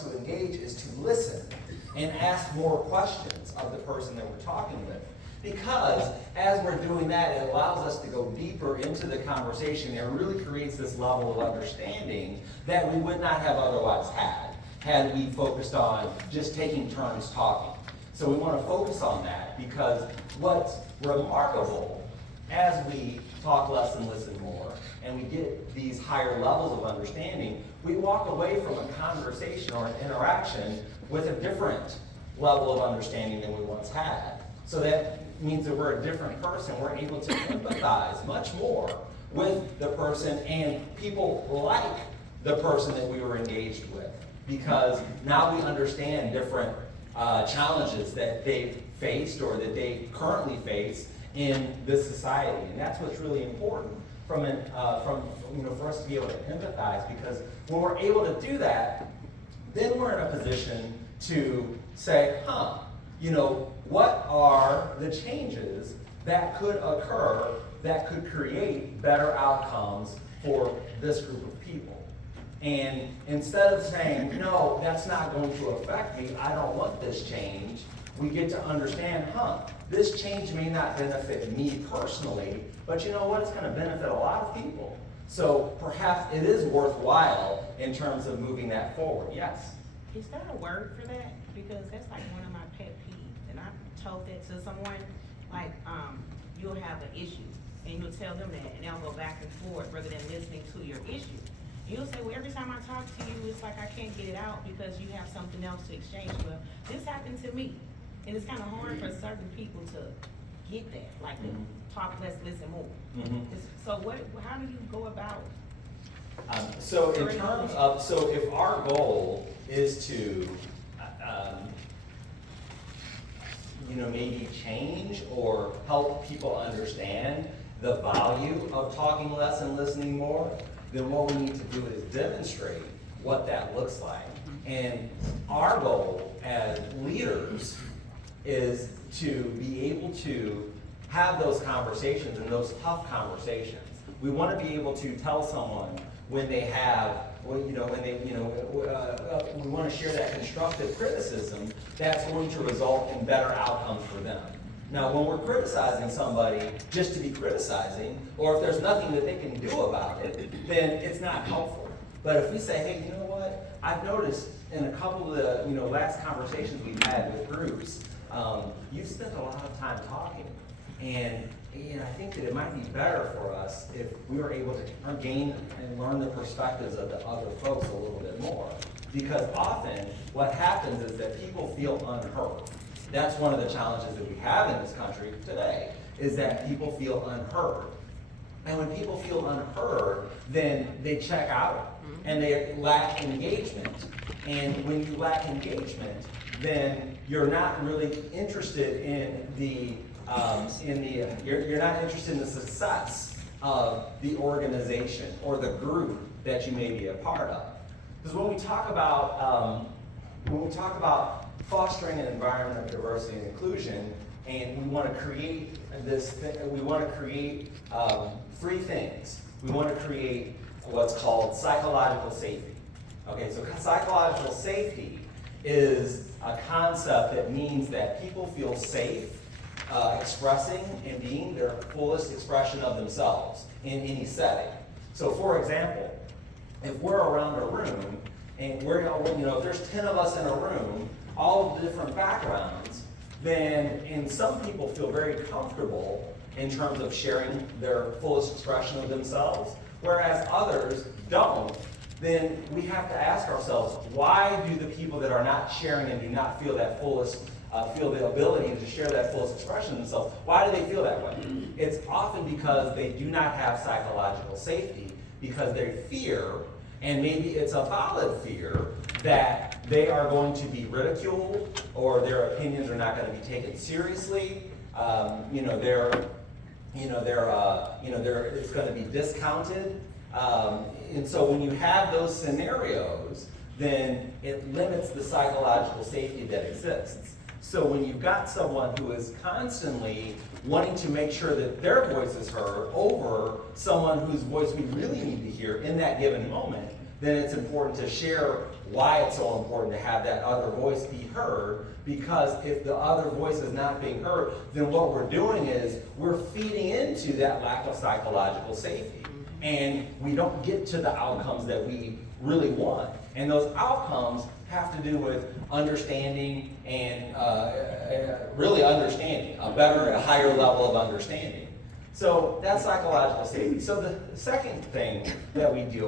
to engage is to listen and ask more questions of the person that we're talking with. Because as we're doing that, it allows us to go deeper into the conversation and really creates this level of understanding that we would not have otherwise had we focused on just taking turns talking. So we want to focus on that because what's remarkable as we talk less and listen more, and we get these higher levels of understanding, we walk away from a conversation or an interaction with a different level of understanding than we once had. So that means that we're a different person. We're able to empathize much more with the person, and people like the person that we were engaged with because now we understand different challenges that they've faced or that they currently face in this society. And that's what's really important for us to be able to empathize, because when we're able to do that, then we're in a position to say, what are the changes that could occur that could create better outcomes for this group of people? And instead of saying, no, that's not going to affect me, I don't want this change, we get to understand, this change may not benefit me personally, but you know what, it's going to benefit a lot of people. So perhaps it is worthwhile in terms of moving that forward. Yes? Is there a word for that? Because that's like one of my pet peeves, and I've told that to someone, like, you'll have an issue, and you'll tell them that, and they'll go back and forth rather than listening to your issue. You'll say, well, every time I talk to you, it's like I can't get it out because you have something else to exchange. Well, this happened to me, and it's kind of hard for certain people to get that, like to talk less, listen more. So how do you go about so if our goal is to maybe change or help people understand the value of talking less and listening more, then what we need to do is demonstrate what that looks like. And our goal as leaders is to be able to have those conversations and those tough conversations. We want to be able to tell someone when they have, we want to share that constructive criticism that's going to result in better outcomes for them. Now, when we're criticizing somebody just to be criticizing, or if there's nothing that they can do about it, then it's not helpful. But if we say, hey, you know what? I've noticed in a couple of the last conversations we've had with groups, you've spent a lot of time talking, and I think that it might be better for us if we were able to gain and learn the perspectives of the other folks a little bit more. Because often what happens is that people feel unheard. That's one of the challenges that we have in this country today, is that people feel unheard. And when people feel unheard, then they check out and they lack engagement. And when you lack engagement, then you're not really interested in you're not interested in the success of the organization or the group that you may be a part of. Because when we talk about fostering an environment of diversity and inclusion, and we want to create three things. We want to create what's called psychological safety. Okay, so psychological safety is a concept that means that people feel safe expressing and being their fullest expression of themselves in any setting. So for example, if we're around a room and if there's 10 of us in a room, all of the different backgrounds, and some people feel very comfortable in terms of sharing their fullest expression of themselves, whereas others don't, then we have to ask ourselves, why do the people that are not sharing and do not feel that feel the ability to share that fullest expression of themselves, why do they feel that way? It's often because they do not have psychological safety, because they fear, and maybe it's a valid fear, that they are going to be ridiculed or their opinions are not going to be taken seriously. It's going to be discounted. And so when you have those scenarios, then it limits the psychological safety that exists. So when you've got someone who is constantly wanting to make sure that their voice is heard over someone whose voice we really need to hear in that given moment, then it's important to share why it's so important to have that other voice be heard, because if the other voice is not being heard, then what we're doing is we're feeding into that lack of psychological safety. And we don't get to the outcomes that we really want. And those outcomes have to do with understanding and really understanding, a higher level of understanding. So that's psychological safety. So the second thing that we deal